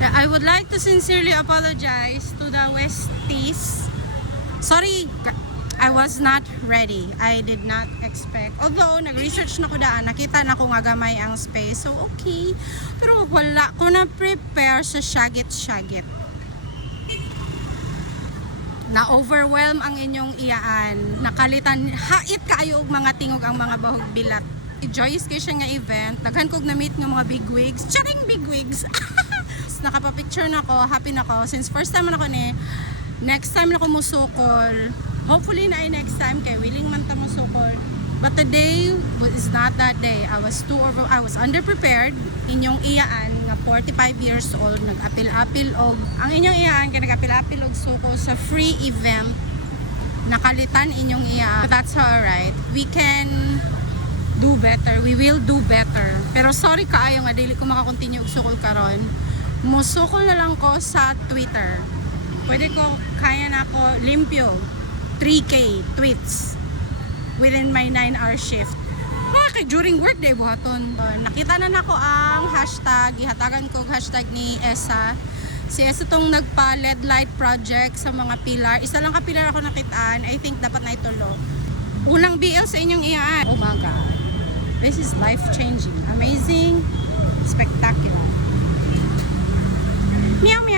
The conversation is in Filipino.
I would like to sincerely apologize to the Westies. Sorry, I was not ready. I did not expect. Although, nag-research na ko daan, nakita na ko nga gamay ang space. So, okay. Pero wala ko na prepare sa syagit-syagit. Na-overwhelm ang inyong iyaan. Nakalitan, hait kaayo og mga tingog ang mga bahog bilat. Joyous kayo siya nga event. Daghan kog na-meet ng mga bigwigs. Charing bigwigs! Nakapapicture na ko, happy na ko. Since first time na ko ni, next time na ko musukol. Hopefully na ay next time kay willing man ta musukol. But today is not that day. I was underprepared. Inyong iyaan nga 45 years old nag-apil-apil og ang inyong iyaan kay nag-apil-apil og suko sa free event. Nakalitan inyong iyaan. But that's alright. We can do better. We will do better. Pero sorry kaayo nga dili ko makakontinue og sukol karon. Musukol na lang ko sa Twitter. Pwede ko kaya na ako limpyo 3K tweets within my 9-hour shift. Bakit? During workday buhaton. Nakita na nako ang hashtag. Ihatagan ko hashtag ni Esa. Si Esa tong nagpa-LED light project sa mga pilar. Isa lang ka pilar ako nakitaan. I think dapat na itulo. Unang BL sa inyong iyaan. Oh my God. This is life-changing. Amazing. Spectacular. Meow, meow.